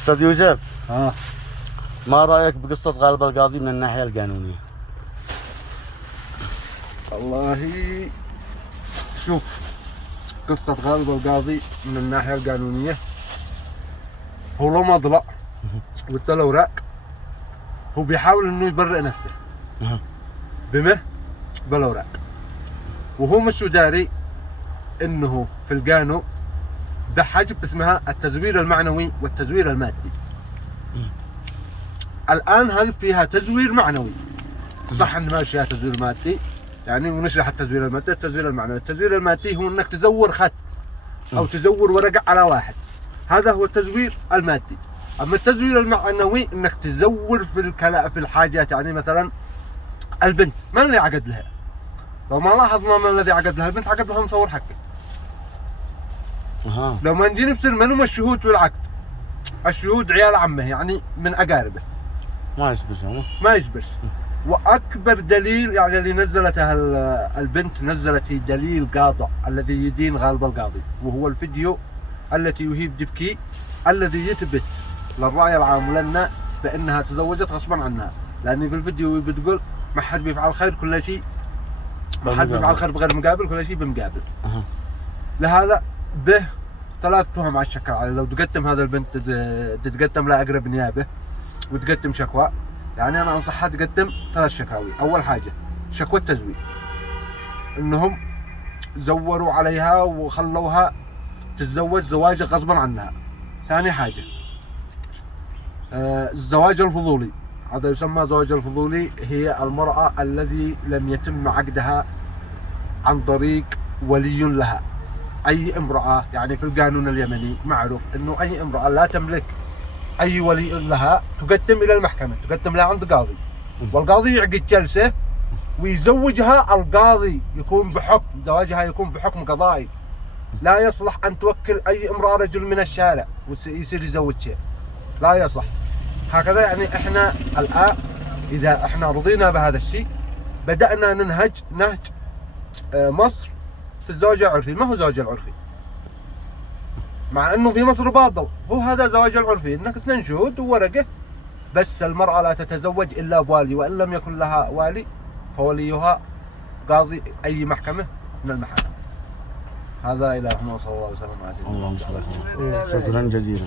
أستاذ يوسف، ها، ما رأيك بقصة غالب القاضي من الناحية القانونية؟ والله شوف، قصة غالب القاضي من الناحية القانونية هو لو ما ضلع وادى الأوراق هو بيحاول إنه يبرئ نفسه بالأوراق، وهو مش داري إنه في القانون بحاجة اسمها التزوير المعنوي والتزوير المادي. الآن هذه فيها تزوير معنوي، صح إن ما فيها تزوير مادي، يعني ونشرح التزوير المادي. التزوير المعنوي، التزوير المادي هو إنك تزور خط أو تزور ورقة على واحد، هذا هو التزوير المادي. أما التزوير المعنوي إنك تزور في الحاجات، يعني مثلا البنت من اللي عقد لها؟ لو ما لاحظنا من الذي عقد لها البنت، عقد لها مصور حقه. لو ما نجي نفسر من هم الشهود في العقد، الشهود عيال عمه يعني من أقاربه، ما يشبش. واكبر دليل يعني اللي نزلته البنت، نزلت دليل قاطع الذي يدين غالب القاضي، وهو الفيديو التي يهيب دبكي الذي يثبت للرأي العام وللناس بانها تزوجت غصبا عنها، لاني في الفيديو بتقول ما حد بيفعل خير، كل شيء ما حد بيفعل خير بغير مقابل، كل شيء بمقابل. لهذا به 3 تهم على الشكل عليه. لو تقدم هذا البنت تتقدم لأقرب نيابه وتقدم شكوى، يعني انا انصحها تقدم 3 شكاوي. اول حاجه شكوى التزوير، انهم زوروا عليها وخلوها تتزوج زواج غصبا عنها. ثاني حاجه الزواج الفضولي، هذا يسمى زواج الفضولي، هي المراه الذي لم يتم عقدها عن طريق ولي لها. اي امراه يعني في القانون اليمني معروف انه اي امراه لا تملك اي ولي لها تقدم الى المحكمه، تقدم لها عند قاضي، والقاضي يعقد جلسه ويزوجها. القاضي يكون بحكم زواجها، يكون بحكم قضائي، لا يصلح ان توكل اي امراه رجل من الشارع ويصير يزوجها، لا يصح. هكذا يعني احنا الان اذا احنا رضينا بهذا الشيء بدانا ننهج نهج مصر في الزواج العرفي. ما هو زواج العرفي، مع انه في مصر باطل، هو هذا زواج العرفي، انك 2 شهود وورقه بس. المرأة لا تتزوج الا بوالي، وان لم يكن لها والي فوليها قاضي اي محكمة من المحاكم. هذا الى رحمه صلى الله عليه وسلم. شكرا جزيلا.